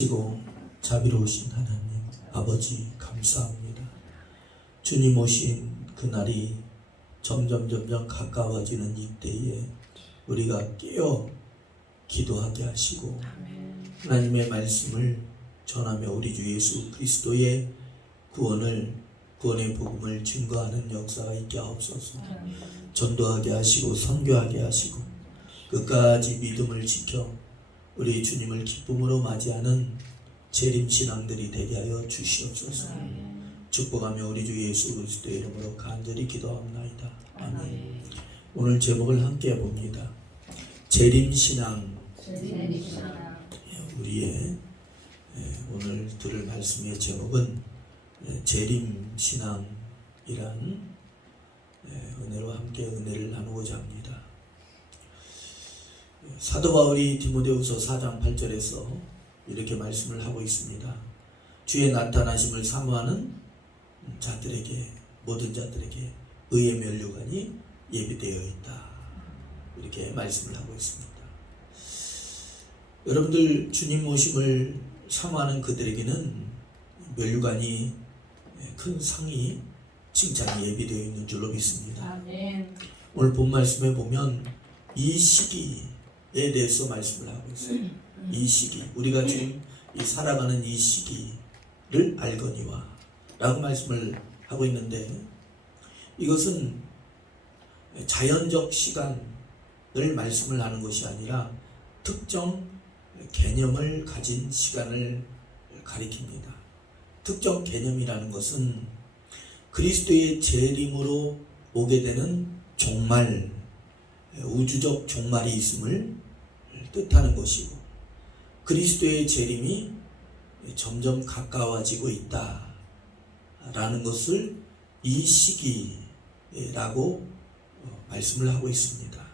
시고 자비로우신 하나님 아버지 감사합니다. 주님 오신 그날이 점점 가까워지는 이때에 우리가 깨어 기도하게 하시고 하나님의 말씀을 전하며 우리 주 예수 그리스도의 구원의 복음을 증거하는 역사가 있게 하옵소서. 전도하게 하시고 선교하게 하시고 끝까지 믿음을 지켜 우리 주님을 기쁨으로 맞이하는 재림신앙들이 되게 하여 주시옵소서. 축복하며 우리 주 예수 그리스도의 이름으로 간절히 기도합나이다. 아멘. 오늘 제목을 함께 해봅니다. 재림신앙. 우리의 오늘 들을 말씀의 제목은 재림신앙이란 은혜로 함께 은혜를 나누고자 합니다. 사도 바울이 디모데후서 4장 8절에서 이렇게 말씀을 하고 있습니다. 주의 나타나심을 사모하는 자들에게, 모든 자들에게 의의 면류관이 예비되어 있다. 이렇게 말씀을 하고 있습니다. 여러분들 주님 오심을 사모하는 그들에게는 면류관이 큰 상이, 칭찬이 예비되어 있는 줄로 믿습니다. 아멘. 오늘 본 말씀에 보면 이 시기에 대해서 말씀을 하고 있어요. 이 시기, 우리가 지금 살아가는 이 시기를 알거니와 라고 말씀을 하고 있는데, 이것은 자연적 시간을 말씀을 하는 것이 아니라 특정 개념을 가진 시간을 가리킵니다. 특정 개념이라는 것은 그리스도의 재림으로 오게 되는 종말, 우주적 종말이 있음을 뜻하는 것이고, 그리스도의 재림이 점점 가까워지고 있다라는 것을 이 시기라고 말씀을 하고 있습니다.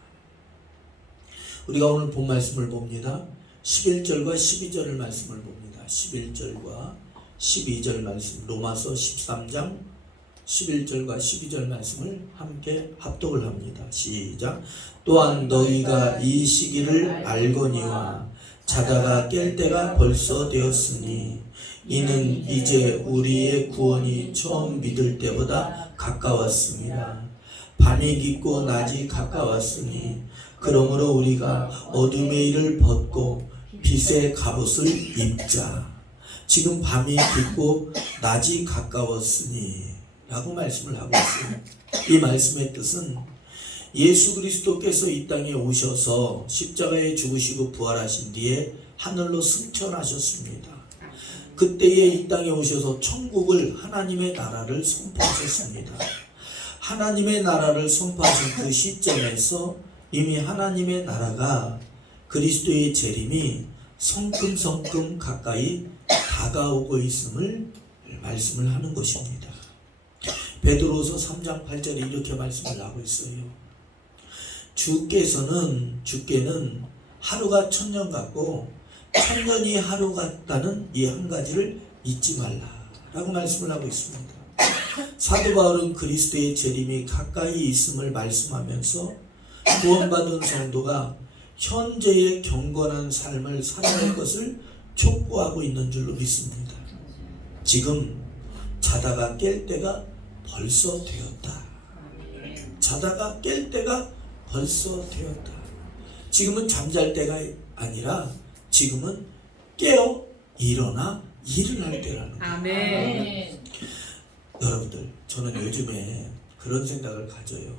우리가 오늘 본 말씀을 봅니다. 11절과 12절을 말씀을 봅니다. 11절과 12절 말씀, 로마서 13장 11절과 12절 말씀을 함께 합독을 합니다. 시작. 또한 너희가 이 시기를 알거니와 자다가 깰 때가 벌써 되었으니 이는 이제 우리의 구원이 처음 믿을 때보다 가까웠습니다. 밤이 깊고 낮이 가까웠으니 그러므로 우리가 어둠의 일을 벗고 빛의 갑옷을 입자. 지금 밤이 깊고 낮이 가까웠으니 라고 말씀을 하고 있어요. 이 말씀의 뜻은 예수 그리스도께서 이 땅에 오셔서 십자가에 죽으시고 부활하신 뒤에 하늘로 승천하셨습니다. 그때에 이 땅에 오셔서 천국을, 하나님의 나라를 선포하셨습니다. 하나님의 나라를 선포하신 그 시점에서 이미 하나님의 나라가, 그리스도의 재림이 성큼성큼 가까이 다가오고 있음을 말씀을 하는 것입니다. 베드로서 3장 8절에 이렇게 말씀을 하고 있어요. 주께는 하루가 천년 같고 천년이 하루 같다는 이 한 가지를 잊지 말라 라고 말씀을 하고 있습니다. 사도 바울은 그리스도의 재림이 가까이 있음을 말씀하면서 구원받은 성도가 현재의 경건한 삶을 살아갈 것을 촉구하고 있는 줄로 믿습니다. 지금 자다가 깰 때가 벌써 되었다. 자다가 깰 때가 벌써 되었다. 지금은 잠잘 때가 아니라 지금은 깨어 일어나 일을 할 때라는 거예요. 아멘. 여러분들, 저는 요즘에 그런 생각을 가져요.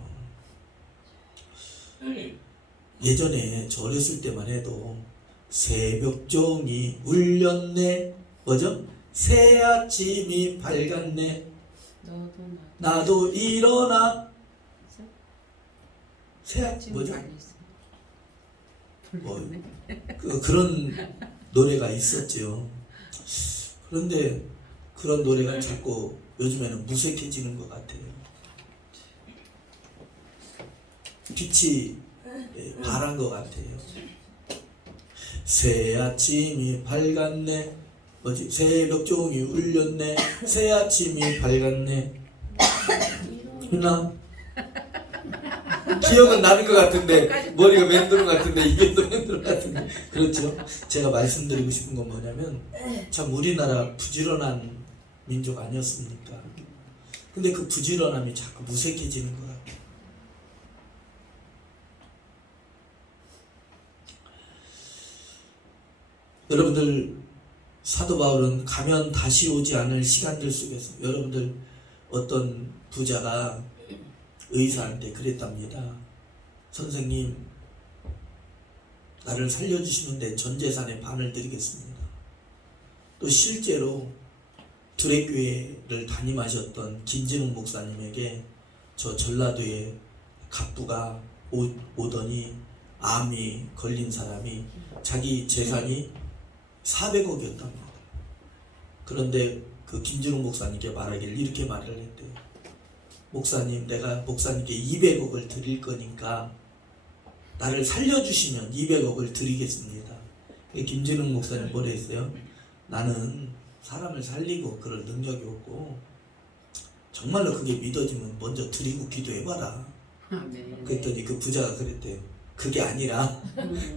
예전에 저 어렸을 때만 해도 새벽종이 울렸네, 뭐죠? 새 아침이 밝았네, 나도 일어나. 뭐죠? 그런 노래가 있었죠. 그런데 그런 노래가 자꾸 요즘에는 무색해지는 것 같아요. 빛이 바란 것 같아요. 새 아침이 밝았네, 뭐지? 새벽종이 울렸네, 새 아침이 밝았네. 있나? 기억은 나는 것 같은데 머리가 맴도는 것 같은데 이게 또 맴도는 것 같은데. 그렇죠. 제가 말씀드리고 싶은 건 뭐냐면 참 우리나라 부지런한 민족 아니었습니까? 근데 그 부지런함이 자꾸 무색해지는 것 같아요. 여러분들, 사도 바울은 가면 다시 오지 않을 시간들 속에서 여러분들 어떤 부자가 의사한테 그랬답니다. 선생님, 나를 살려주시는데 전 재산의 반을 드리겠습니다. 또 실제로 두레교회를 담임하셨던 김진웅 목사님에게 저 전라도에 갑부가 오더니 암이 걸린 사람이 자기 재산이 400억이었답니다. 그런데 그 김진웅 목사님께 말하기를 이렇게 말을 했대요. 목사님, 내가 목사님께 200억을 드릴 거니까 나를 살려주시면 200억을 드리겠습니다. 김진웅 목사님 뭐라 했어요? 나는 사람을 살리고 그럴 능력이 없고 정말로 그게 믿어지면 먼저 드리고 기도해봐라. 그랬더니 그 부자가 그랬대요. 그게 아니라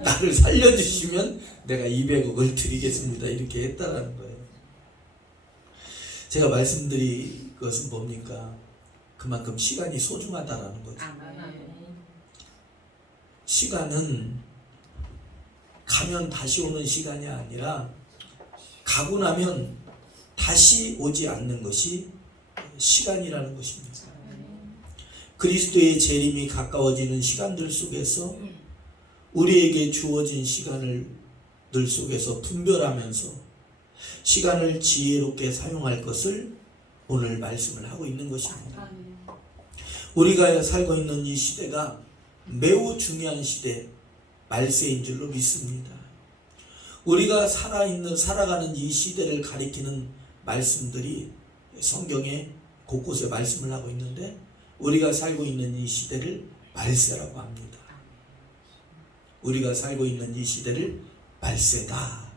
나를 살려주시면 내가 200억을 드리겠습니다. 이렇게 했다라는 거예요. 제가 말씀드릴 것은 뭡니까? 그만큼 시간이 소중하다라는 거죠. 시간은 가면 다시 오는 시간이 아니라 가고 나면 다시 오지 않는 것이 시간이라는 것입니다. 그리스도의 재림이 가까워지는 시간들 속에서 우리에게 주어진 시간을 늘 속에서 분별하면서 시간을 지혜롭게 사용할 것을 오늘 말씀을 하고 있는 것입니다. 우리가 살고 있는 이 시대가 매우 중요한 시대, 말세인 줄로 믿습니다. 우리가 살아가는 이 시대를 가리키는 말씀들이 성경에 곳곳에 말씀을 하고 있는데 우리가 살고 있는 이 시대를 말세라고 합니다. 우리가 살고 있는 이 시대를 말세다.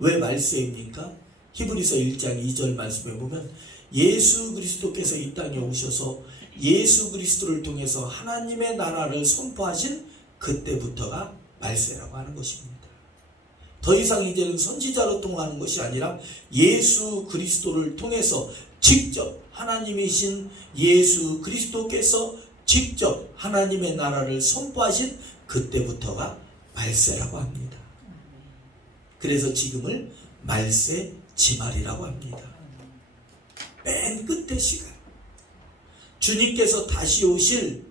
왜 말세입니까? 히브리서 1장 2절 말씀에 보면 예수 그리스도께서 이 땅에 오셔서 예수 그리스도를 통해서 하나님의 나라를 선포하신 그때부터가 말세라고 하는 것입니다. 더 이상 이제는 선지자로 통하는 것이 아니라 예수 그리스도를 통해서 직접 하나님이신 예수 그리스도께서 직접 하나님의 나라를 선포하신 그때부터가 말세라고 합니다. 그래서 지금을 말세 지말이라고 합니다. 맨 끝의 시간, 주님께서 다시 오실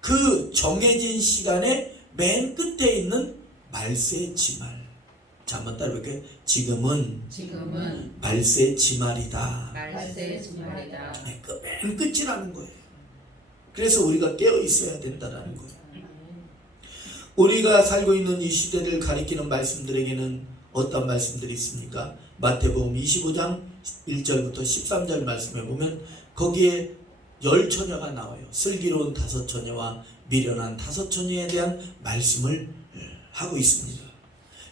그 정해진 시간의 맨 끝에 있는 말세 지말. 자, 한번 따라볼게요. 지금은 말세 지말이다. 말세 지말이다. 그 맨 끝이라는 거예요. 그래서 우리가 깨어 있어야 된다는 거예요. 우리가 살고 있는 이 시대를 가리키는 말씀들에게는 어떤 말씀들이 있습니까? 마태복음 25장 1절부터 13절 말씀에 보면 거기에 10처녀가 나와요. 슬기로운 5처녀와 미련한 5처녀에 대한 말씀을 하고 있습니다.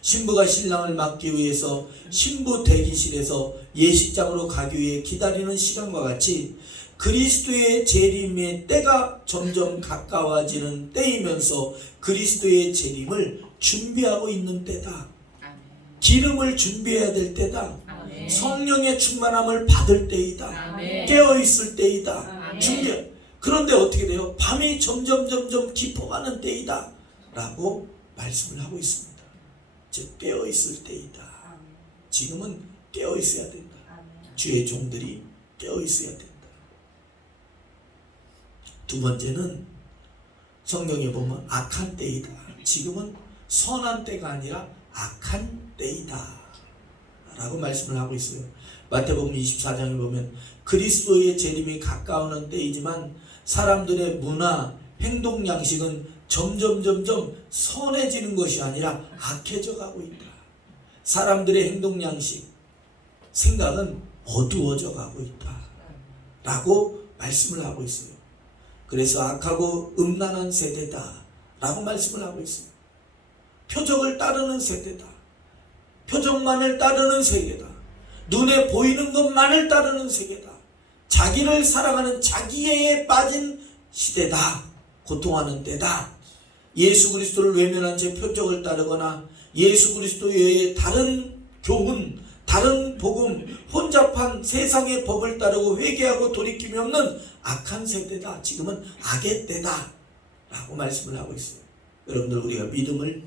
신부가 신랑을 맞기 위해서 신부 대기실에서 예식장으로 가기 위해 기다리는 시간과 같이 그리스도의 재림의 때가 점점 가까워지는 때이면서 그리스도의 재림을 준비하고 있는 때다. 기름을 준비해야 될 때다. 성령의 충만함을 받을 때이다. 깨어있을 때이다. 준비. 그런데 어떻게 돼요? 밤이 점점 깊어가는 때이다 라고 말씀을 하고 있습니다. 즉 깨어있을 때이다. 지금은 깨어있어야 된다. 주의 종들이 깨어있어야 된다. 두 번째는 성경에 보면 악한 때이다. 지금은 선한 때가 아니라 악한 때이다 라고 말씀을 하고 있어요. 마태복음 24장에 보면 그리스도의 재림이 가까우는 때이지만 사람들의 문화, 행동 양식은 점점 선해지는 것이 아니라 악해져 가고 있다. 사람들의 행동 양식, 생각은 어두워져 가고 있다 라고 말씀을 하고 있어요. 그래서 악하고 음란한 세대다 라고 말씀을 하고 있어요. 표적을 따르는 세대다. 표적만을 따르는 세계다. 눈에 보이는 것만을 따르는 세계다. 자기를 사랑하는 자기애에 빠진 시대다 고통하는 때다. 예수 그리스도를 외면한 채 표적을 따르거나 예수 그리스도 외에 다른 교훈, 다른 복음, 혼잡한 세상의 법을 따르고 회개하고 돌이킴이 없는 악한 세대다. 지금은 악의 때다 라고 말씀을 하고 있어요. 여러분들, 우리가 믿음을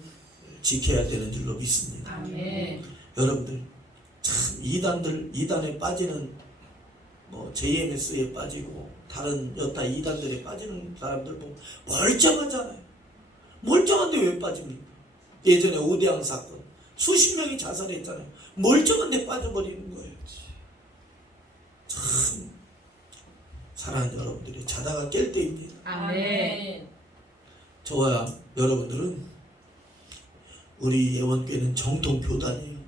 지켜야 되는 줄로 믿습니다. 아멘. 여러분들, 참 이단에 빠지는 JMS에 빠지고 다른 여타 이단들에 빠지는 사람들 보면 멀쩡하잖아요. 멀쩡한데 왜 빠집니까? 예전에 오대양 사건 수십 명이 자살했잖아요. 멀쩡한데 빠져버리는 거예요. 참 사랑하는 여러분들이 자다가 깰 때입니다. 아멘. 저와 여러분들은 우리 예원교회는 정통 교단이에요.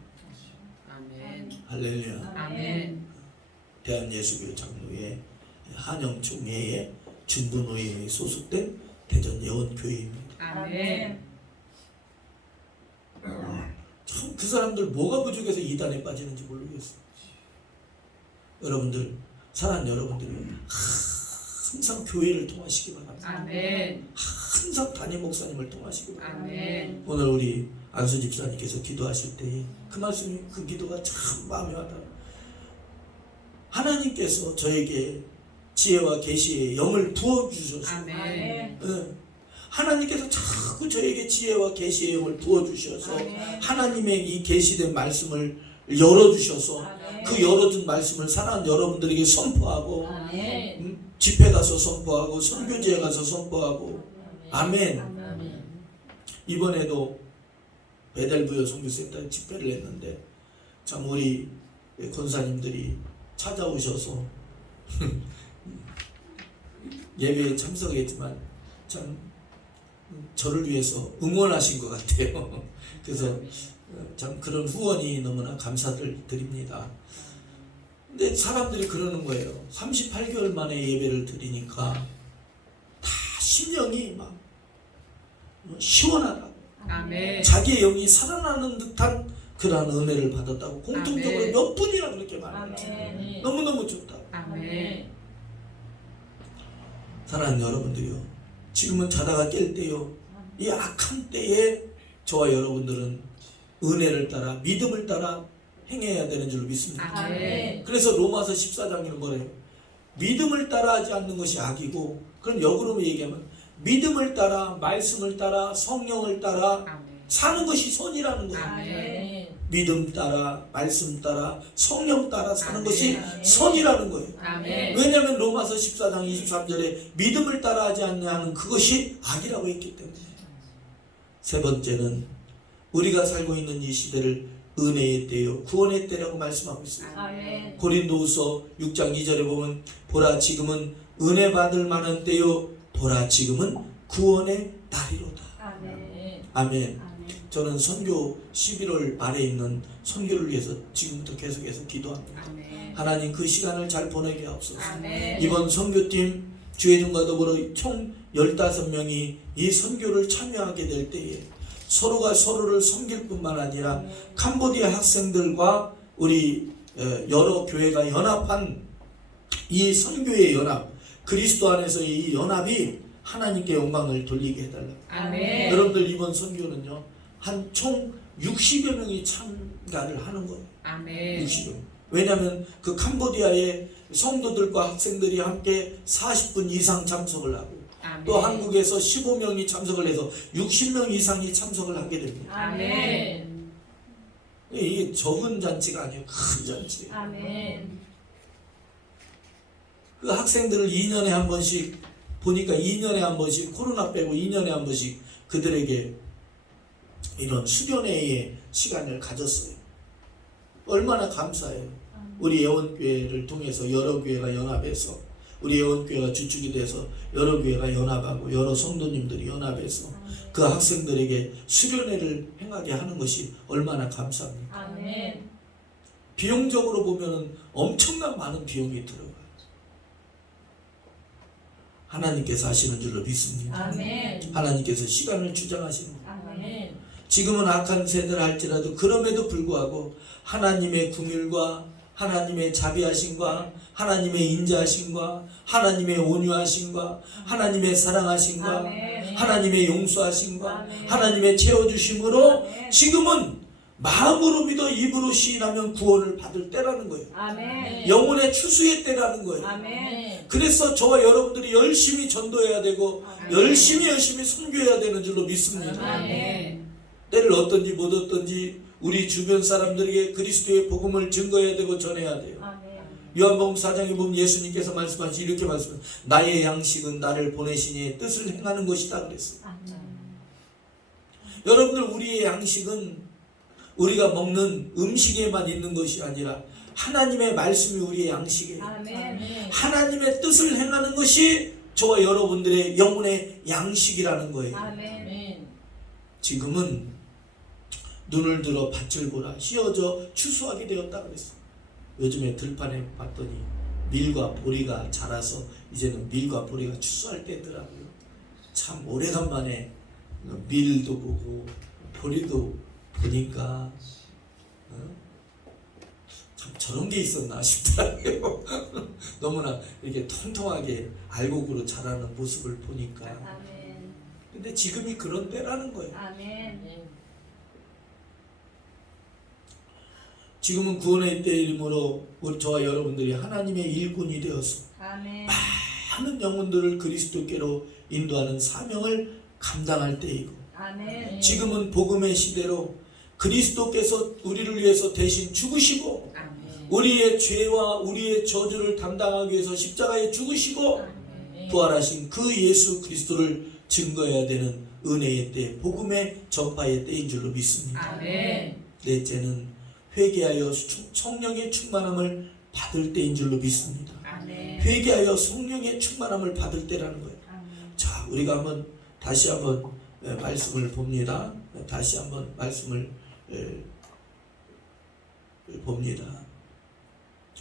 아멘. 할렐루야. 아멘. 대한예수교회 장로회 한영총회의 중부노회에 소속된 대전 예원교회입니다. 아멘. 참 그 사람들 뭐가 부족해서 이단에 빠지는지 모르겠어요. 여러분들, 사랑하는 여러분들이 항상 교회를 통하시기 바랍니다. 아멘. 항상 담임 목사님을 통하시기 바랍니다. 아멘. 오늘 우리 안수 집사님께서 기도하실 때 그 말씀이, 그 기도가 참 마음에 와닿아요. 하나님께서 저에게 지혜와 계시의 영을 부어주셔서 아멘. 하나님께서 자꾸 저에게 지혜와 계시의 영을 부어주셔서 하나님의 이 계시된 말씀을 열어주셔서 그 열어준 말씀을 사랑하는 여러분들에게 선포하고 집회 가서 선포하고 선교지에 가서 선포하고 아멘. 아멘. 이번에도 베델부여 선교센터에 집회를 했는데 참 우리 권사님들이 찾아오셔서 예배에 참석했지만 참 저를 위해서 응원하신 것 같아요. 그래서 참 그런 후원이 너무나 감사를 드립니다. 근데 사람들이 그러는 거예요. 38개월 만에 예배를 드리니까 다 심령이 막 시원하다고, 아멘. 자기의 영이 살아나는 듯한 그러한 은혜를 받았다고 공통적으로 아멘. 몇 분이나 그렇게 말해요. 아멘. 너무너무 좋다고. 아멘. 사랑하는 여러분들이요, 지금은 자다가 깰 때요, 이 악한 때에 저와 여러분들은 은혜를 따라 믿음을 따라 행해야 되는 줄로 믿습니다. 아멘. 그래서 로마서 14장에는 뭐래요? 믿음을 따라 하지 않는 것이 악이고, 그럼 역으로 얘기하면 믿음을 따라, 말씀을 따라, 성령을 따라 아멘. 사는 것이 선이라는 거예요. 아멘. 믿음 따라, 말씀 따라, 성령 따라 사는 아멘. 것이 아멘. 선이라는 거예요. 아멘. 왜냐하면 로마서 14장 23절에 믿음을 따라 하지 않는 그것이 악이라고 했기 때문에. 세 번째는 우리가 살고 있는 이 시대를 은혜의 때요, 구원의 때라고 말씀하고 있습니다. 아멘. 고린도후서 6장 2절에 보면 보라 지금은 은혜 받을 만한 때요, 보라 지금은 구원의 날이로다. 아멘. 아멘. 저는 선교 11월 말에 있는 선교를 위해서 지금부터 계속해서 기도합니다. 아멘. 하나님 그 시간을 잘 보내게 하옵소서. 아멘. 이번 선교팀 주혜중과 더불어 총 15명이 이 선교를 참여하게 될 때에 서로가 서로를 섬길 뿐만 아니라 캄보디아 학생들과 우리 여러 교회가 연합한 이 선교의 연합, 그리스도 안에서의 이 연합이 하나님께 영광을 돌리게 해달라고. 아멘. 여러분들 이번 선교는요, 한 총 60여 명이 참가를 하는 거예요. 아멘. 60여 명. 왜냐하면 그 캄보디아의 성도들과 학생들이 함께 40분 이상 참석을 하고 아멘. 또 한국에서 15명이 참석을 해서 60명 이상이 참석을 하게 됩니다. 아멘. 이게 적은 잔치가 아니에요. 큰 잔치예요. 아멘. 그 학생들을 2년에 한 번씩 보니까 2년에 한 번씩 코로나 빼고 2년에 한 번씩 그들에게 이런 수련회의 시간을 가졌어요. 얼마나 감사해요. 우리 예원교회를 통해서 여러 교회가 연합해서, 우리 예원교회가 주축이 돼서 여러 교회가 연합하고 여러 성도님들이 연합해서 그 학생들에게 수련회를 행하게 하는 것이 얼마나 감사합니까? 아멘. 비용적으로 보면 엄청난 많은 비용이 들어가요. 하나님께서 하시는 줄로 믿습니다. 아멘. 하나님께서 시간을 주장하시는 거예요. 아멘. 지금은 악한 세대를 할지라도 그럼에도 불구하고 하나님의 긍휼과 하나님의 자비하심과 하나님의 인자하심과 하나님의 온유하심과 하나님의 사랑하심과 아멘. 하나님의 용서하심과 아멘. 하나님의 채워주심으로 아멘. 지금은 마음으로 믿어 입으로 시인하면 구원을 받을 때라는 거예요. 아멘. 영혼의 추수의 때라는 거예요. 아멘. 그래서 저와 여러분들이 열심히 전도해야 되고 아멘. 열심히 선교해야 되는 줄로 믿습니다. 아멘. 때를 얻든지 못 얻든지 우리 주변 사람들에게 그리스도의 복음을 증거해야 되고 전해야 돼요. 아멘. 요한복음 4장에 보면 예수님께서 말씀하시 이렇게 말씀해요. 나의 양식은 나를 보내신 이의 뜻을 행하는 것이다 그랬어요. 아멘. 여러분들 우리의 양식은 우리가 먹는 음식에만 있는 것이 아니라 하나님의 말씀이 우리의 양식이에요. 아멘. 하나님의 뜻을 행하는 것이 저와 여러분들의 영혼의 양식이라는 거예요. 아멘. 지금은 눈을 들어 밭을 보라 휘어져 추수하게 되었다 그랬어요. 요즘에 들판에 봤더니 밀과 보리가 자라서 이제는 밀과 보리가 추수할 때더라고요. 참 오래간만에 밀도 보고 보리도 보니까 참 저런 게 있었나 싶더라고요. 너무나 이렇게 통통하게 알곡으로 자라는 모습을 보니까. 아멘. 근데 지금이 그런 때라는 거예요. 아멘. 지금은 구원의 때이므로 저와 여러분들이 하나님의 일꾼이 되어서 아멘. 많은 영혼들을 그리스도께로 인도하는 사명을 감당할 때이고, 아멘. 지금은 복음의 시대로 그리스도께서 우리를 위해서 대신 죽으시고 아멘. 우리의 죄와 우리의 저주를 담당하기 위해서 십자가에 죽으시고 아멘. 부활하신 그 예수 그리스도를 증거해야 되는 은혜의 때, 복음의 전파의 때인 줄로 믿습니다. 아멘. 넷째는 회개하여 성령의 충만함을 받을 때인 줄로 믿습니다. 아멘. 회개하여 성령의 충만함을 받을 때라는 거예요. 아멘. 자, 우리가 다시 한번 말씀을 봅니다. 다시 한번 말씀을 봅니다.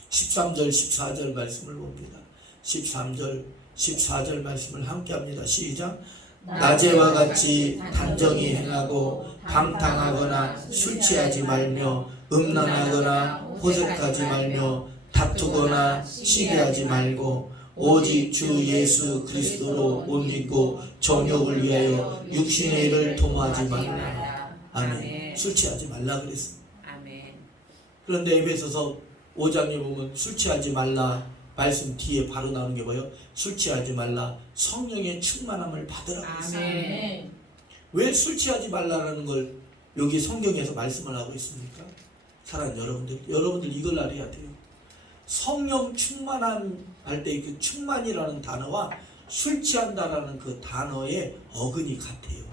13절 14절 말씀을 봅니다. 13절 14절 말씀을 함께 합니다. 시작. 낮에와 같이 단정히 행하고 방탕하거나 술 취하지 말며 음란하거나 호색하지 말며 다투거나 시기하지 말고 오직 주 예수 그리스도로 옷 입고 정욕을 위하여 육신의 일을 도모하지 말라. 아멘. 술 취하지 말라 그랬습니다. 아멘. 그런데 에베소서 5장에 보면 술 취하지 말라 말씀 뒤에 바로 나오는 게 뭐예요? 술 취하지 말라 성령의 충만함을 받으라 그랬어요. 아멘. 왜 술 취하지 말라라는 걸 여기 성경에서 말씀을 하고 있습니까? 사랑하는 여러분들 이걸 알아야 돼요. 성령 충만함 할 때 그 충만이라는 단어와 술 취한다라는 그 단어의 어근이 같아요.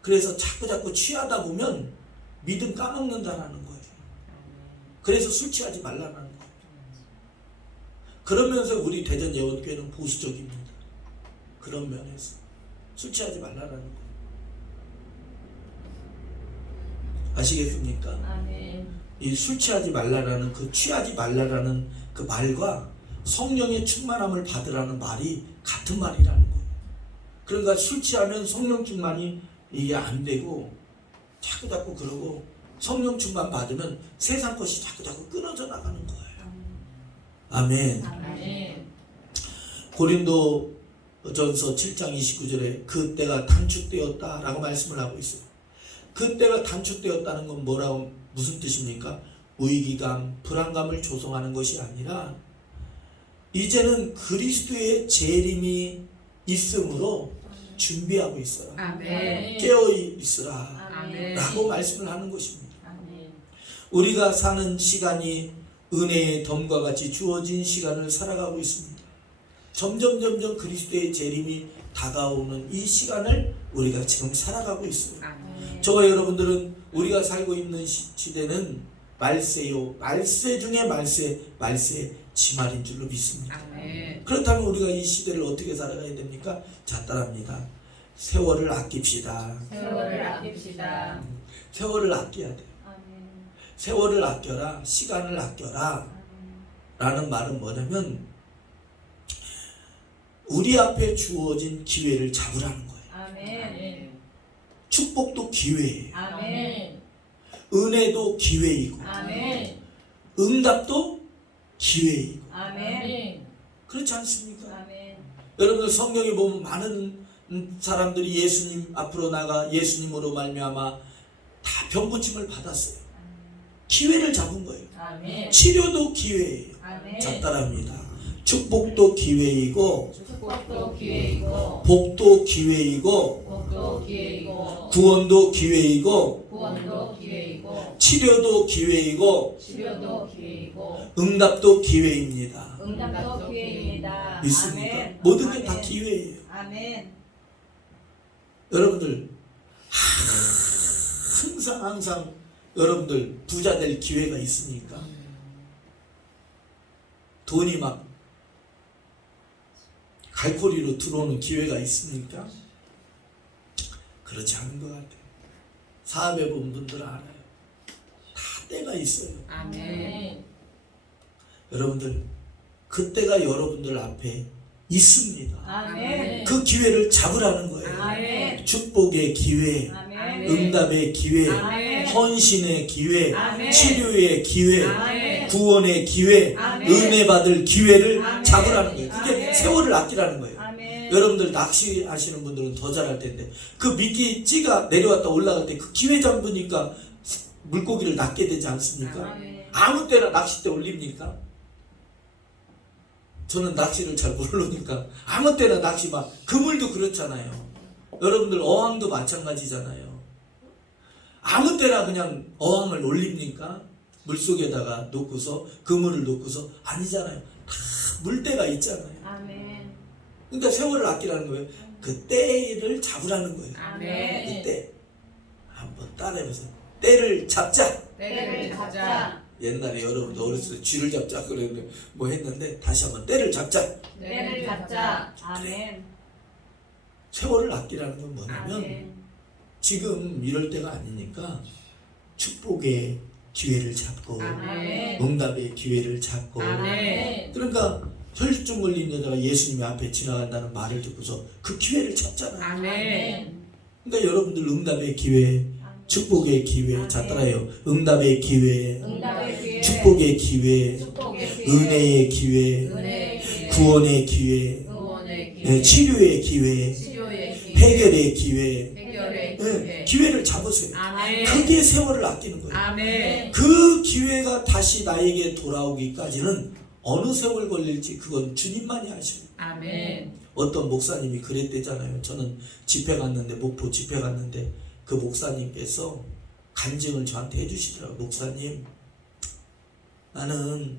그래서 자꾸 취하다 보면 믿음 까먹는다라는 거예요. 그래서 술 취하지 말라는 거예요. 그러면서 우리 대전 예원교회는 보수적입니다. 그런 면에서 술 취하지 말라는 거예요. 아시겠습니까? 아멘. 이 술 취하지 말라라는 그 취하지 말라라는 그 말과 성령의 충만함을 받으라는 말이 같은 말이라는 거예요. 그러니까 술 취하면 성령 충만이 이게 안 되고 자꾸 그러고 성령 충만 받으면 세상 것이 자꾸 끊어져 나가는 거예요. 아멘. 아멘. 고린도전서 7장 29절에 그때가 단축되었다라고 말씀을 하고 있어요. 그때가 단축되었다는 건 무슨 뜻입니까? 위기감, 불안감을 조성하는 것이 아니라 이제는 그리스도의 재림이 있으므로 준비하고 있어라. 아멘. 깨어 있으라 아멘. 라고 말씀을 하는 것입니다. 아멘. 우리가 사는 시간이 은혜의 덤과 같이 주어진 시간을 살아가고 있습니다. 점점 그리스도의 재림이 다가오는 이 시간을 우리가 지금 살아가고 있어요. 아멘. 저와 여러분들은 우리가 살고 있는 시대는 말세요. 말세 중에 말세 지말인 줄로 믿습니다. 아멘. 그렇다면 우리가 이 시대를 어떻게 살아가야 됩니까? 자, 따라합니다. 세월을 아낍시다. 세월을 아낍시다. 세월을 아껴야 돼요. 아멘. 세월을 아껴라. 시간을 아껴라. 라는 말은 뭐냐면 우리 앞에 주어진 기회를 잡으라는 거예요. 아멘. 축복도 기회예요. 아멘. 은혜도 기회이고 아멘. 응답도 기회이고 아멘. 그렇지 않습니까? 아멘. 여러분들 성경에 보면 많은 사람들이 예수님 앞으로 나가 예수님으로 말미암아 다 병고침을 받았어요. 기회를 잡은 거예요. 아멘. 치료도 기회예요. 아멘. 자, 따라합니다. 축복도 기회이고 축복도 기회이고 복도 기회이고 복도 기회이고 구원도 기회이고 구원도 기회이고 치료도 기회이고 치료도 기회이고 응답도 기회입니다. 응답도 기회입니다. 믿습니까? 아멘. 모든 게 다 아멘. 기회예요. 아멘. 여러분들 항상 여러분들 부자 될 기회가 있습니까? 돈이 막 갈고리로 들어오는 기회가 있습니까? 그렇지 않은 것 같아요. 사업해 본 분들은 알아요. 다 때가 있어요. 아멘. 여러분들 그 때가 여러분들 앞에 있습니다. 아멘. 그 기회를 잡으라는 거예요. 아멘. 축복의 기회, 아멘. 응답의 기회, 아멘. 헌신의 기회, 아멘. 치료의 기회, 아멘. 구원의 기회, 아멘. 은혜 받을 기회를 아멘. 잡으라는 거예요. 그게 아멘. 세월을 아끼라는 거예요. 아멘. 여러분들 낚시하시는 분들은 더 잘할 텐데 그 미끼,찌가 내려왔다 올라갈 때 그 기회 잡으니까 물고기를 낚게 되지 않습니까? 아멘. 아무 때나 낚싯대 올립니까? 저는 낚시를 잘 모르니까 아무 때나 낚시 막 그물도 그렇잖아요. 여러분들 어항도 마찬가지잖아요. 아무 때나 그냥 어항을 올립니까? 물속에다가 놓고서 그물을 놓고서 아니잖아요. 다 물때가 있잖아요. 아멘. 그러니까 세월을 아끼라는 거예요. 그 때를 잡으라는 거예요. 아멘. 그 때. 한번 따라해보세요. 때를 잡자. 때를 잡자. 옛날에 여러분들 어렸을 때 쥐를 잡자 그러는데 뭐 했는데 다시 한번 때를 잡자. 때를 잡자. 아멘. 세월을 아끼라는 건 뭐냐면 아멘. 지금 이럴 때가 아니니까 축복의 기회를 잡고 아멘. 응답의 기회를 잡고 아멘. 그러니까 혈증 걸린 여자가 예수님 앞에 지나간다는 말을 듣고서 그 기회를 잡잖아요. 아멘. 그러니까 여러분들 응답의 기회, 축복의 기회, 자 따라요. 응답의 기회, 응답의 기회. 축복의 기회, 축복의 기회. 은혜의 기회, 은혜의 기회. 구원의 기회, 구원의 기회. 네, 치료의 기회, 치료의 기회. 해결의 기회, 해결의 네, 기회. 기회를 잡으세요. 아멘. 그게 세월을 아끼는 거예요. 아멘. 그 기회가 다시 나에게 돌아오기까지는 어느 세월 걸릴지 그건 주님만이 아시고 아멘. 어떤 목사님이 그랬대잖아요. 저는 집회 갔는데 목포 집회 갔는데 그 목사님께서 간증을 저한테 해주시더라고요. 목사님 나는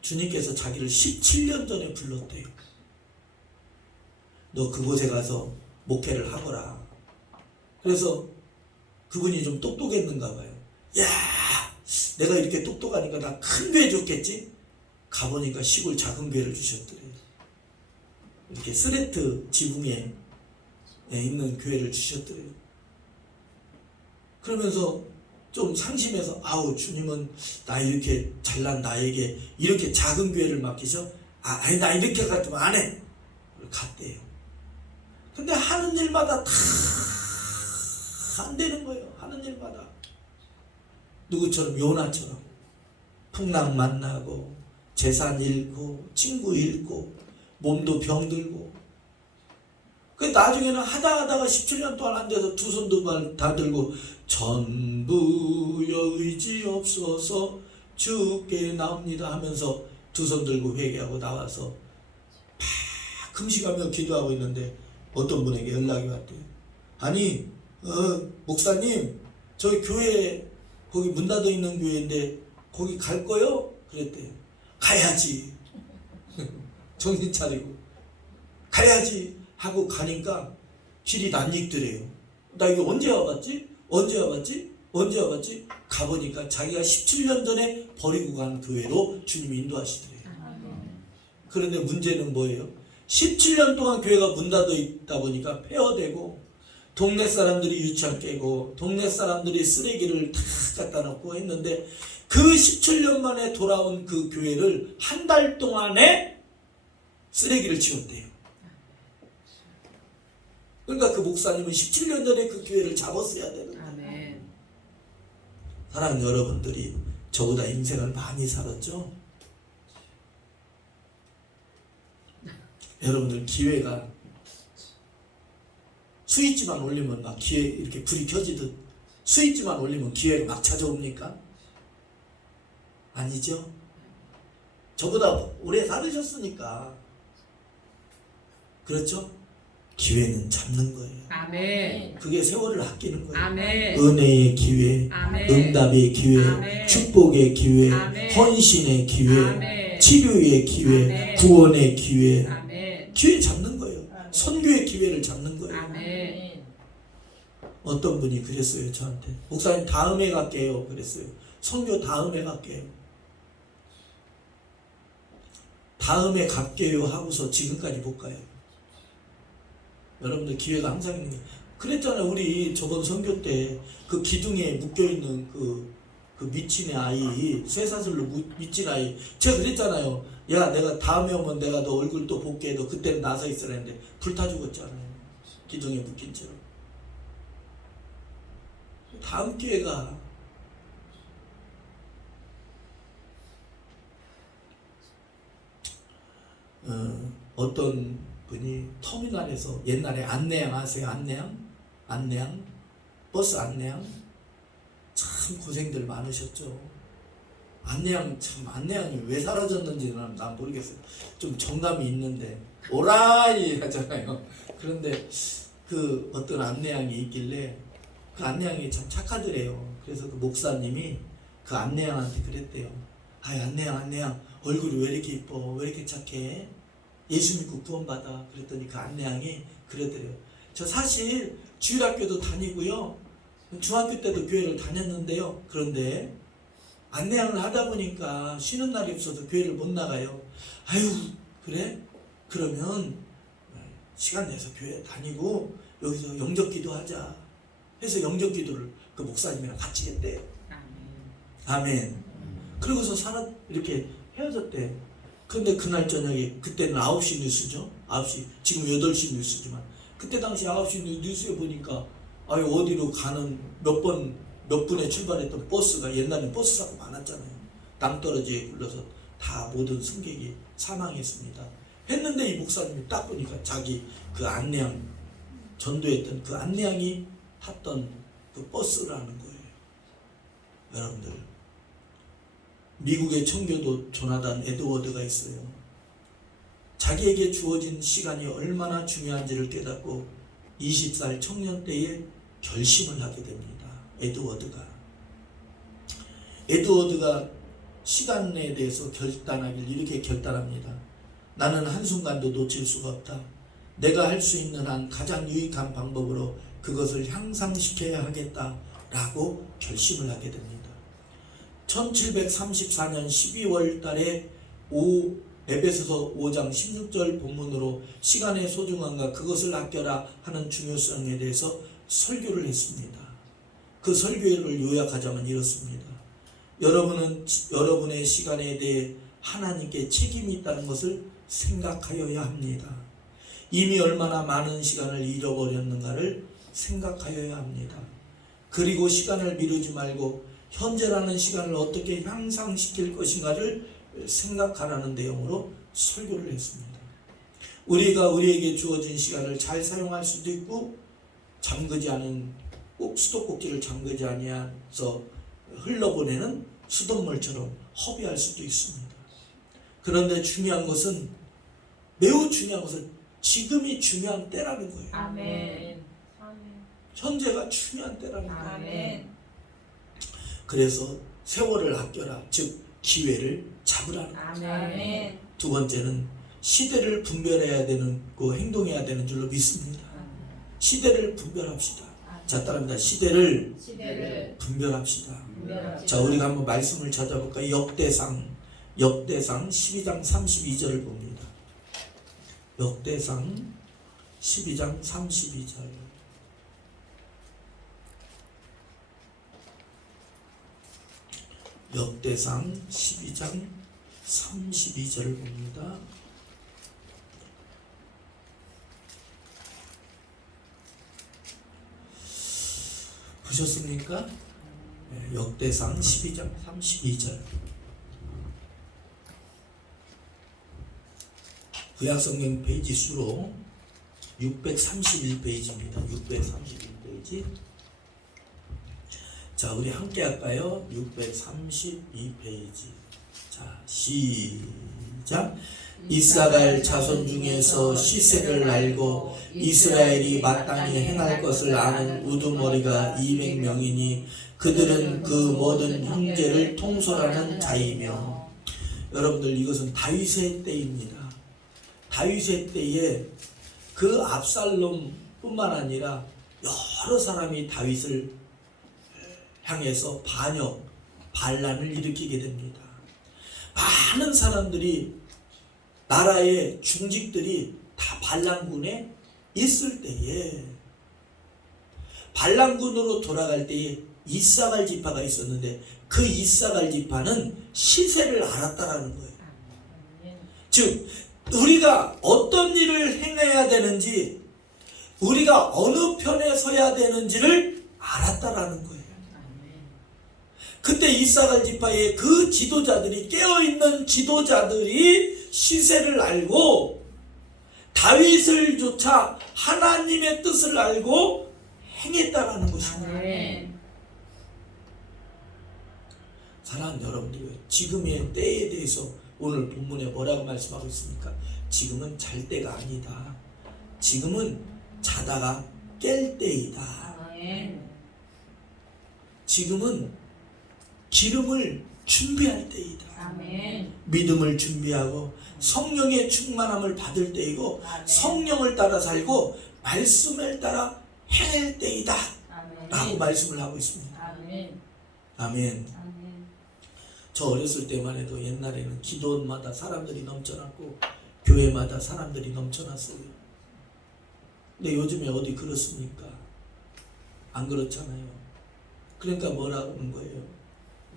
주님께서 자기를 17년 전에 불렀대요. 너 그곳에 가서 목회를 하거라. 그래서 그분이 좀 똑똑했는가 봐요. 야 내가 이렇게 똑똑하니까 나 큰 교회 줬겠지? 가보니까 시골 작은 교회를 주셨더래요. 이렇게 스레트 지붕에 있는 교회를 주셨더래요. 그러면서 좀 상심해서 아우 주님은 나 이렇게 잘난 나에게 이렇게 작은 교회를 맡기셔? 아니 나 이렇게 같으면 안 해. 갔대요. 근데 하는 일마다 다 안 되는 거예요. 하는 일마다. 누구처럼 요나처럼 풍랑 만나고 재산 잃고 친구 잃고 몸도 병들고 그 나중에는 하다가 17년 동안 앉아서 두 손 두 발 다 들고 전부여 의지 없어서 주께 나옵니다 하면서 두 손 들고 회개하고 나와서 막 금식하며 기도하고 있는데 어떤 분에게 연락이 왔대요. 아니 목사님 저희 교회 거기 문 닫아 있는 교회인데 거기 갈 거요? 그랬대요. 가야지. 정신 차리고 가야지 하고 가니까 길이 낯익더래요. 나 이거 언제 와봤지? 가보니까 자기가 17년 전에 버리고 간 교회로 주님이 인도하시더래요. 그런데 문제는 뭐예요? 17년 동안 교회가 문 닫아 있다 보니까 폐허되고 동네 사람들이 유치원 깨고 동네 사람들이 쓰레기를 다 갖다 놓고 했는데 그 17년 만에 돌아온 그 교회를 한 달 동안에 쓰레기를 치웠대요. 그러니까 그 목사님은 17년 전에 그 교회를 잡았어야 되는 거예요. 아멘. 사랑하는 여러분들이 저보다 인생을 많이 살았죠? 여러분들 기회가 스위치만 올리면 막 기회 이렇게 불이 켜지듯 스위치만 올리면 기회가 막 찾아옵니까? 아니죠? 저보다 오래 살으셨으니까 그렇죠? 기회는 잡는 거예요. 아멘. 그게 세월을 아끼는 거예요. 아멘. 은혜의 기회, 아멘. 응답의 기회, 아멘. 축복의 기회, 아멘. 헌신의 기회, 아멘. 치료의 기회, 아멘. 구원의 기회, 아멘. 기회 잡는 거예요. 선교의 기회를 잡는 거예요. 아멘. 어떤 분이 그랬어요 저한테. 목사님 다음에 갈게요 그랬어요. 선교 다음에 갈게요. 다음에 갈게요 하고서 지금까지 못 가요. 여러분들 기회가 항상 있는 거예요. 그랬잖아요. 우리 저번 선교 때 그 기둥에 묶여있는 그 미친의 아이, 쇠사슬로 미친 아이, 제가 그랬잖아요. 야 내가 다음에 오면 내가 너 얼굴 또 볼게. 너 그때는 나서 있으라 했는데 불타 죽었잖아요. 기둥에 묶인 채로. 다음 기회가 어떤 분이 터미널에서 옛날에 안내양 아세요? 안내양 버스 안내양 참 고생들 많으셨죠. 안내양이 왜 사라졌는지는 난 모르겠어요. 좀 정감이 있는데 오라이 하잖아요. 그런데 그 어떤 안내양이 있길래 그 안내양이 참 착하더래요. 그래서 그 목사님이 그 안내양한테 그랬대요. 아이 안내양 얼굴이 왜 이렇게 이뻐? 왜 이렇게 착해? 예수 믿고 구원받아. 그랬더니 그 안내양이 그러더래요. 저 사실 주일학교도 다니고요. 중학교 때도 교회를 다녔는데요. 그런데 안내양을 하다 보니까 쉬는 날이 없어서 교회를 못 나가요. 아유 그래? 그러면 시간 내서 교회 다니고 여기서 영접기도 하자 해서 영접기도를 그 목사님이랑 같이 했대요. 아멘. 그러고서 이렇게 헤어졌대. 근데 그날 저녁에 그때는 9시 뉴스죠. 9시 지금 8시 뉴스지만 그때 당시 9시 뉴스에 보니까 아유 어디로 가는 몇 분에 출발했던 버스가 옛날에 버스 사고 많았잖아요. 낭떠러지에 굴러서 다 모든 승객이 사망했습니다. 했는데 이 목사님이 딱 보니까 자기 그 안내양 전도했던 그 안내양이 탔던 그 버스라는 거예요. 여러분들 미국의 청교도 조나단 에드워드가 있어요. 자기에게 주어진 시간이 얼마나 중요한지를 깨닫고 20살 청년 때에 결심을 하게 됩니다. 에드워드가 시간에 대해서 결단하길 이렇게 결단합니다. 나는 한순간도 놓칠 수가 없다. 내가 할 수 있는 한 가장 유익한 방법으로 그것을 향상시켜야 하겠다라고 결심을 하게 됩니다. 1734년 12월 달에 에베소서 5장 16절 본문으로 시간의 소중함과 그것을 아껴라 하는 중요성에 대해서 설교를 했습니다. 그 설교를 요약하자면 이렇습니다. 여러분은 여러분의 시간에 대해 하나님께 책임이 있다는 것을 생각하여야 합니다. 이미 얼마나 많은 시간을 잃어버렸는가를 생각하여야 합니다. 그리고 시간을 미루지 말고 현재라는 시간을 어떻게 향상시킬 것인가를 생각하라는 내용으로 설교를 했습니다. 우리가 우리에게 주어진 시간을 잘 사용할 수도 있고 잠그지 않은 꼭 수도꼭지를 잠그지 아니하서 흘러보내는 수돗물처럼 허비할 수도 있습니다. 그런데 매우 중요한 것은 지금이 중요한 때라는 거예요. 아멘. 현재가 중요한 때라는 거예요. 아멘. 그래서 세월을 아껴라, 즉 기회를 잡으라는 거예요. 아멘. 두 번째는 시대를 분별해야 되는 행동해야 되는 줄로 믿습니다. 시대를 분별합시다. 자, 따라합니다. 시대를 분별합시다. 자, 우리가 한번 말씀을 찾아볼까요? 역대상 12장 32절을 봅니다. 역대상 12장 32절. 역대상 12장 32절을 봅니다. 보셨습니까? 역대상 12장 32절. 구약성경 페이지 수로 631페이지입니다. 631페이지. 자, 우리 함께 할까요? 632페이지. 자, 시작. 이사갈 자손 중에서 시세를 알고 이스라엘이 마땅히 행할 것을 아는 우두머리가 200명이니 그들은 그 모든 형제를 통솔하는 자이며. 여러분들, 이것은 다윗의 때입니다. 다윗의 때에 그 압살롬뿐만 아니라 여러 사람이 다윗을 향해서 반역, 반란을 일으키게 됩니다. 많은 사람들이, 나라의 중직들이 다 반란군에 있을 때에, 반란군으로 돌아갈 때에 이사갈 지파가 있었는데 그 이사갈 지파는 시세를 알았다라는 거예요. 즉 우리가 어떤 일을 행해야 되는지, 우리가 어느 편에 서야 되는지를 알았다라는 거예요. 그때 이사갈 지파의 그 지도자들이, 깨어있는 지도자들이 시세를 알고 다윗을 조차 하나님의 뜻을 알고 행했다라는 것입니다. 사랑하는 여러분들, 지금의 때에 대해서 오늘 본문에 뭐라고 말씀하고 있습니까? 지금은 잘 때가 아니다. 지금은 자다가 깰 때이다. 지금은 기름을 준비할 때이다. 믿음을 준비하고 성령의 충만함을 받을 때이고 성령을 따라 살고 말씀을 따라 행할 때이다 라고 말씀을 하고 있습니다. 아멘. 저 어렸을 때만 해도 옛날에는 기도원마다 사람들이 넘쳐났고 교회마다 사람들이 넘쳐났어요. 근데 요즘에 어디 그렇습니까? 안 그렇잖아요. 그러니까 뭐라는 거예요?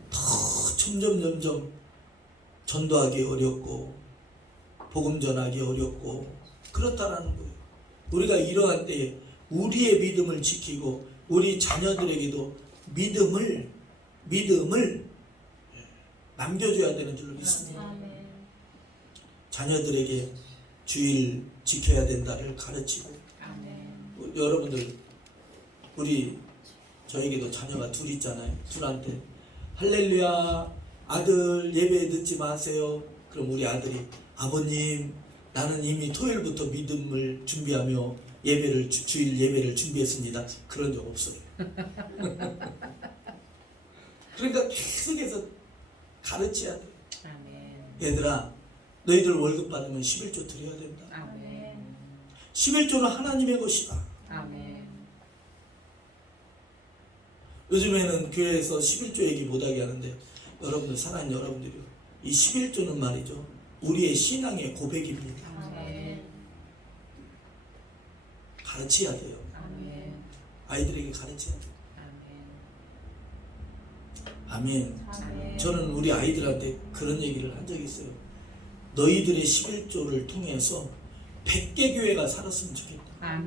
더 점점 전도하기 어렵고 복음 전하기 어렵고 그렇다라는 거예요. 우리가 이러한 때에 우리의 믿음을 지키고 우리 자녀들에게도 믿음을 남겨줘야 되는 줄로 믿습니다. 자녀들에게 주일 지켜야 된다를 가르치고. 여러분들, 저에게도 자녀가 둘 있잖아요. 둘한테 할렐루야, 아들 예배 듣지 마세요. 그럼 우리 아들이, 아버님, 나는 이미 토요일부터 믿음을 준비하며 주일 예배를 준비했습니다. 그런 적 없어요. 그러니까 계속해서 가르쳐야 돼. 얘들아, 너희들 월급 받으면 11조 드려야 된다. 11조는 하나님의 것이다. 요즘에는 교회에서 11조 얘기 못하게 하는데, 여러분들, 사랑하는 여러분들이요, 이 11조는 말이죠, 우리의 신앙의 고백입니다. 가르쳐야 돼요. 아이들에게 가르쳐야 돼요. 아멘. 저는 우리 아이들한테 그런 얘기를 한 적이 있어요. 너희들의 11조를 통해서 100개 교회가 살았으면 좋겠다.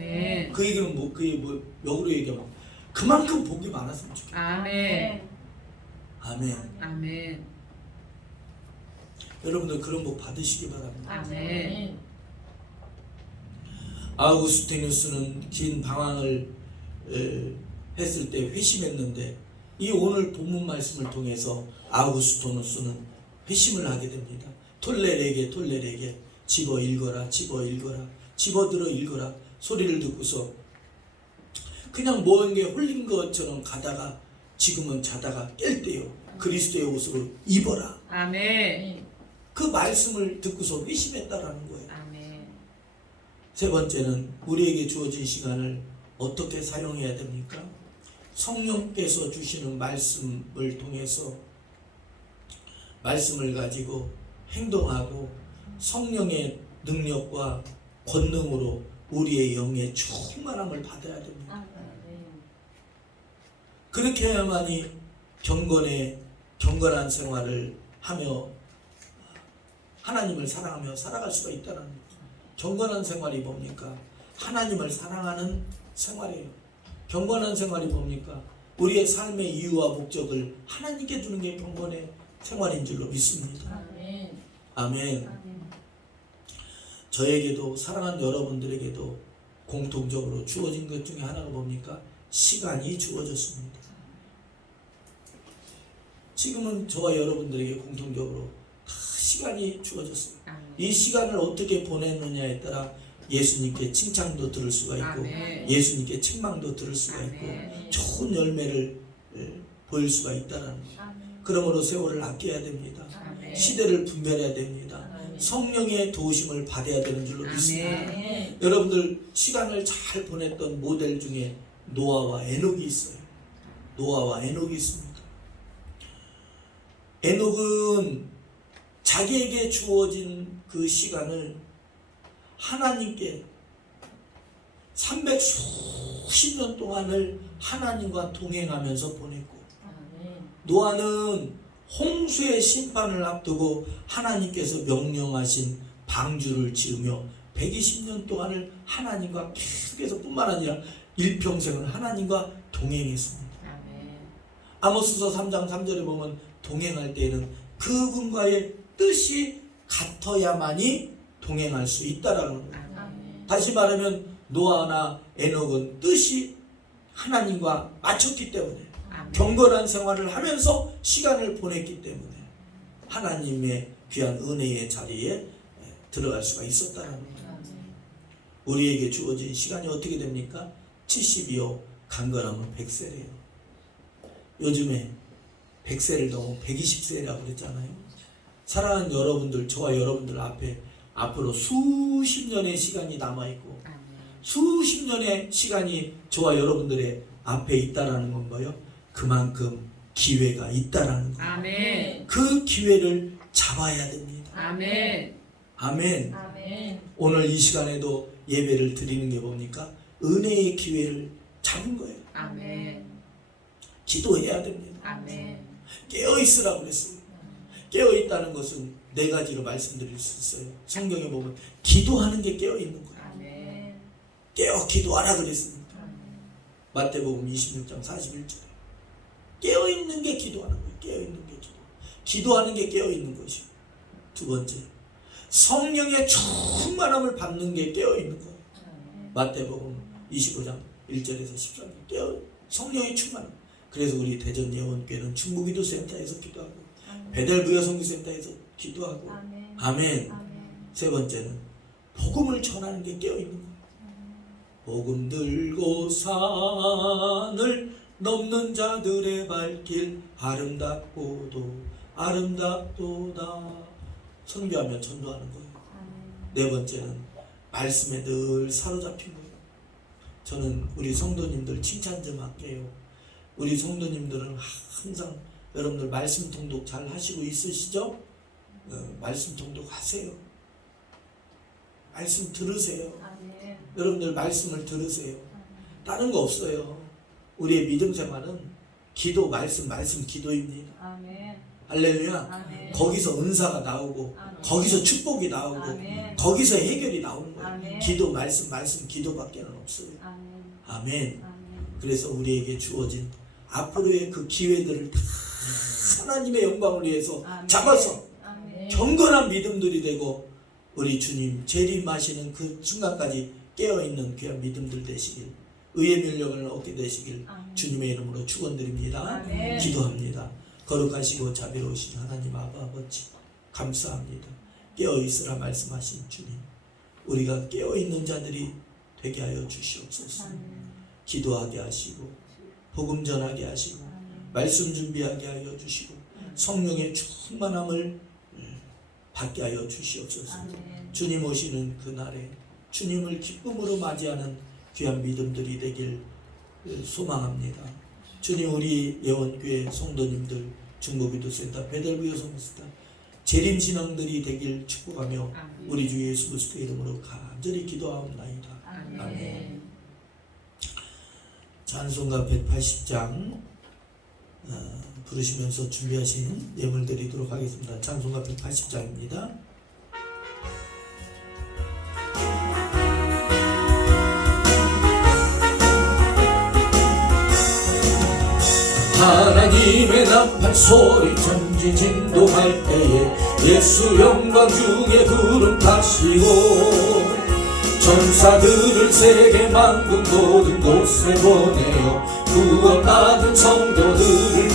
그 얘기는 그게 역으로 얘기하면 그만큼 복이 많았으면 좋겠다. 아멘. 여러분들 그런 복 받으시기 바랍니다. 아우구스티누스는 긴 방황을 했을 때 회심했는데, 이 오늘 본문 말씀을 통해서 아우구스티누스는 회심을 하게 됩니다. 톨레에게 집어 읽어라, 집어들어 읽어라 소리를 듣고서 그냥 뭔게 홀린 것처럼 가다가 지금은 자다가 깰 때요, 그리스도의 옷으로 입어라. 그 말씀을 듣고서 회심했다라는 거예요. 세 번째는 우리에게 주어진 시간을 어떻게 사용해야 됩니까? 성령께서 주시는 말씀을 통해서 말씀을 가지고 행동하고 성령의 능력과 권능으로 우리의 영의 충만함을 받아야 됩니다. 그렇게 해야만이 경건한 생활을 하며 하나님을 사랑하며 살아갈 수가 있다는 거예요. 경건한 생활이 뭡니까? 하나님을 사랑하는 생활이에요. 경건한 생활이 뭡니까? 우리의 삶의 이유와 목적을 하나님께 주는 게 경건의 생활인 줄로 믿습니다. 아멘. 아멘. 저에게도 사랑하는 여러분들에게도 공통적으로 주어진 것 중에 하나가 뭡니까? 시간이 주어졌습니다. 지금은 저와 여러분들에게 공통적으로 다 시간이 주어졌어요. 이 시간을 어떻게 보내느냐에 따라 예수님께 칭찬도 들을 수가 있고 예수님께 책망도 들을 수가 있고 좋은 열매를 보일 수가 있다는 것. 그러므로 세월을 아껴야 됩니다. 시대를 분별해야 됩니다. 성령의 도우심을 받아야 되는 줄로 믿습니다. 여러분들 시간을 잘 보냈던 모델 중에 노아와 에녹이 있어요. 노아와 에녹이 있습니다. 에녹은 자기에게 주어진 그 시간을 하나님께 300수십 동안을 하나님과 동행하면서 보냈고, 노아는 홍수의 심판을 앞두고 하나님께서 명령하신 방주를 지으며 120년 동안을 하나님과 계속해서 뿐만 아니라 일평생을 하나님과 동행했습니다. 아모스서 3장 3절에 보면 동행할 때에는 그분과의 뜻이 같아야만이 동행할 수 있다라는 거예요. 다시 말하면 노아나 에녹은 뜻이 하나님과 맞췄기 때문에 경건한 생활을 하면서 시간을 보냈기 때문에 하나님의 귀한 은혜의 자리에 들어갈 수가 있었다는 거예요. 우리에게 주어진 시간이 어떻게 됩니까? 70이요 강건하면 100세래요. 요즘에 100세를 넘어 120세라고 그랬잖아요. 사랑하는 여러분들, 저와 여러분들 앞에 앞으로 수십 년의 시간이 남아있고 수십 년의 시간이 저와 여러분들의 앞에 있다라는 건가요? 그만큼 기회가 있다라는 거예요. 아멘. 그 기회를 잡아야 됩니다. 아멘. 아멘. 아멘. 오늘 이 시간에도 예배를 드리는 게 뭡니까? 은혜의 기회를 잡은 거예요. 아멘. 기도해야 됩니다. 아멘. 깨어있으라고 그랬어요. 깨어있다는 것은 네 가지로 말씀드릴 수 있어요. 성경에 보면 기도하는 게 깨어있는 거예요. 아멘. 깨어 기도하라 그랬습니다. 마태복음 26장 41절에 깨어있는 게 기도하는 거예요. 깨어있는 게 기도. 기도하는 게 깨어있는 것이요. 두 번째, 성령의 충만함을 받는 게 깨어있는 거예요. 마태복음 25장 1절에서 13절 성령의 충만함. 그래서 우리 대전 예원교회는 충무기도센터에서 기도하고 베델부여 선교센터에서 기도하고 아멘. 세 번째는 복음을 전하는 게 깨어있는 거예요. 복음 들고 산을 넘는 자들의 발길 아름답고도 아름답도다. 선교하며 전도하는 거예요. 네 번째는 말씀에 늘 사로잡힌 거예요. 저는 우리 성도님들 칭찬 좀 할게요. 우리 성도님들은 항상 여러분들 말씀 통독 잘 하시고 있으시죠? 말씀 통독 하세요. 말씀 들으세요. 여러분들 말씀을 들으세요. 다른 거 없어요. 우리의 믿음 생활은 기도, 말씀, 기도입니다. 할렐루야. 거기서 은사가 나오고 거기서 축복이 나오고 거기서 해결이 나오는 거예요. 기도, 말씀, 기도밖에는 없어요. 아멘. 그래서 우리에게 주어진 앞으로의 그 기회들을 다 하나님의 영광을 위해서 잡아서 경건한 믿음들이 되고 우리 주님 재림하시는 그 순간까지 깨어있는 귀한 믿음들 되시길, 의의 면력을 얻게 되시길 주님의 이름으로 축원드립니다. 기도합니다. 거룩하시고 자비로우신 하나님 아버지 감사합니다. 깨어있으라 말씀하신 주님, 우리가 깨어있는 자들이 되게 하여 주시옵소서. 기도하게 하시고 복음 전하게 하시고 말씀 준비하게 하여 주시고 성령의 충만함을 받게 하여 주시옵소서. 주님 오시는 그날에 주님을 기쁨으로 맞이하는 귀한 믿음들이 되길 소망합니다. 주님, 우리 예원교회 성도님들, 중보기도센터, 베델부여 성도센터 재림신앙들이 되길 축복하며 우리 주 예수 그리스도의 이름으로 간절히 기도하옵나이다. 아멘. 찬송가 180장 부르시면서 준비하신 예물 드리도록 하겠습니다. 찬송가 180장입니다. 땅의 나팔 소리 천지 진동할 때에 예수 영광 중에 구름 타시고 천사들을 세계 만국 모든 곳에 보내어 구원받은 성도들을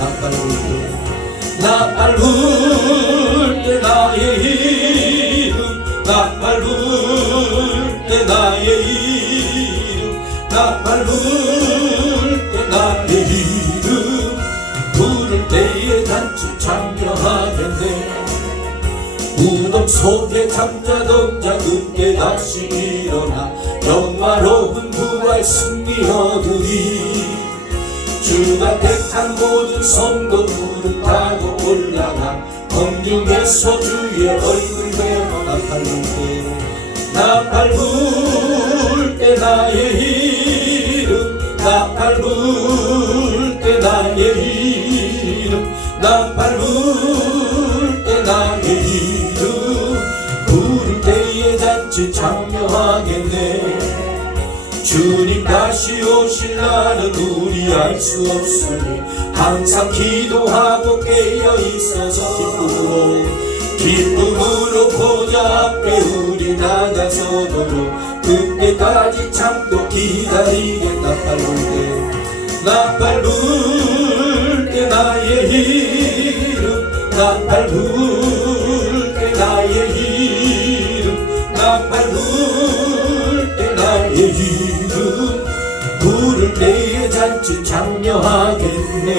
나팔 불 때 나팔 불 때 나의 이름 나팔 불 때 나의 이름 나팔 불 때 나의 이름 부를 때에 잔치 참여하겠네 무덤 속에 잠자던 자 그때 다시 일어나 영화로운 부활 승리 얻으리 주가 택한 모든 성도 무릎 타고 올라가 공중에서 주의 얼굴 배워 나팔 불 때 나팔 불 때 나의 이름 나팔 불 때 나의 이름 나팔 불 때 나의 이름 부를 때에 잔치 참여하겠네 주님 다시 오실 날은 우리 알 수 없으니 항상 기도하고 깨어 있어서 기쁨으로 보좌 앞에 우리 나가서도록 그때까지 참고 기다리겠다 나팔 불 때 나의 이름 나팔 불 때 나의 이름 나팔 불 때 나의 이름 부를 때에 잔치 참여하겠네